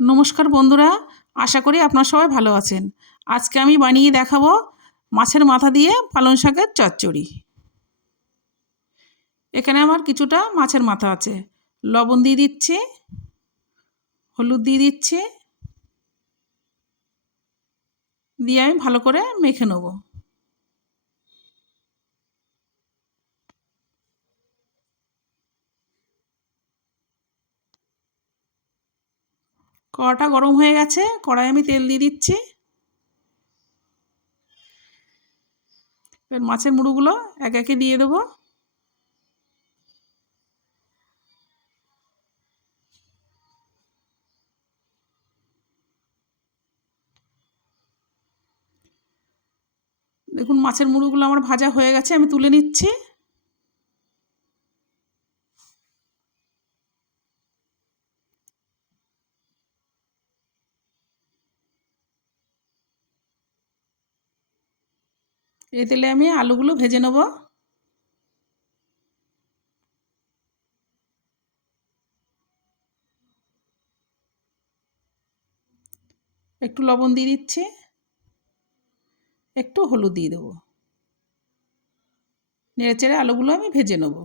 নমস্কার বন্ধুরা, আশা করি আপনারা সবাই ভালো আছেন। আজকে আমি বানিয়ে দেখাবো মাছের মাথা দিয়ে পালং শাকের চচ্চড়ি। এখানে আমার কিছুটা মাছের মাথা আছে। লবণ দিয়ে দিচ্ছি, হলুদ দিয়ে দিচ্ছি, দিয়ে আমি ভালো করে মেখে নেব। কড়াটা গরম হয়ে গেছে, কড়াই আমি তেল দিয়ে দিচ্ছি। এবার মাছের মুড়োগুলো এক একে দিয়ে দেবো। দেখুন মাছের মুড়োগুলো আমার ভাজা হয়ে গেছে, আমি তুলে নিচ্ছি। এই তেলে আমি আলুগুলো ভেজে নেব। একটু লবণ দিয়ে দিচ্ছি, একটু হলুদ দিয়ে দেবো। নেড়ে চেড়ে আলুগুলো আমি ভেজে নেব।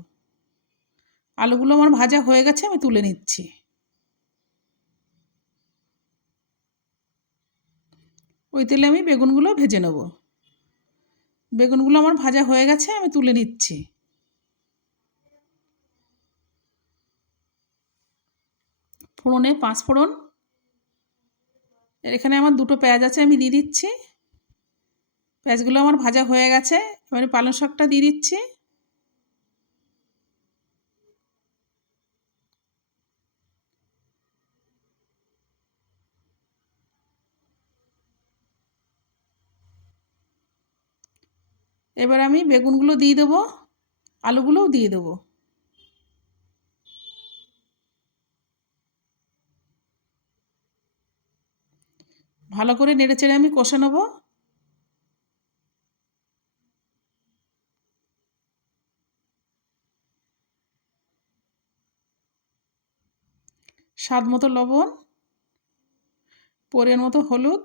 আলুগুলো আমার ভাজা হয়ে গেছে, আমি তুলে নিচ্ছি। ওই তেলে আমি বেগুনগুলো ভেজে নেব। বেগুনগুলো আমার ভাজা হয়ে গেছে, আমি তুলে নিচ্ছি। ফোড়নে 5 ফোড়ন, এখানে আমার 2টো পেঁয়াজ আছে, আমি দিয়ে দিচ্ছি। পেঁয়াজগুলো আমার ভাজা হয়ে গেছে, এবারে পালং শাকটা দিয়ে দিচ্ছি। এবার আমি বেগুনগুলো দিয়ে দেবো, আলুগুলোও দিয়ে দেবো। ভালো করে নেড়ে চেড়ে আমি কষে নেব। স্বাদ মতো লবণ, পরিমাণ মতো হলুদ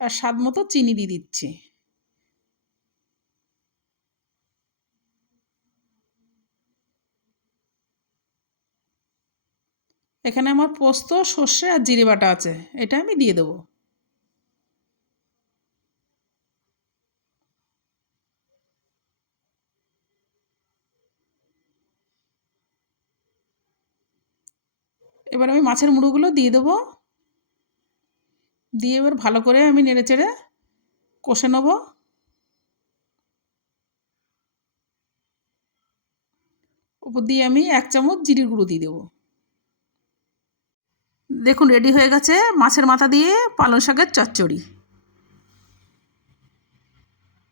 আর স্বাদ মতো চিনি দিয়ে দিচ্ছি। এখানে আমার পোস্ত, সর্ষে আর জিরে বাটা আছে, এটা আমি দিয়ে দেবো। এবার আমি মাছের মুড়োগুলো দিয়ে দেবো। দিয়ে এবার ভালো করে আমি নেড়ে চেড়ে কষে নেব। উপর দিয়ে আমি 1 চামচ জিরের গুঁড়ো দিয়ে দেবো। দেখুন রেডি হয়ে গেছে মাছের মাথা দিয়ে পালং শাকের চচ্চড়ি।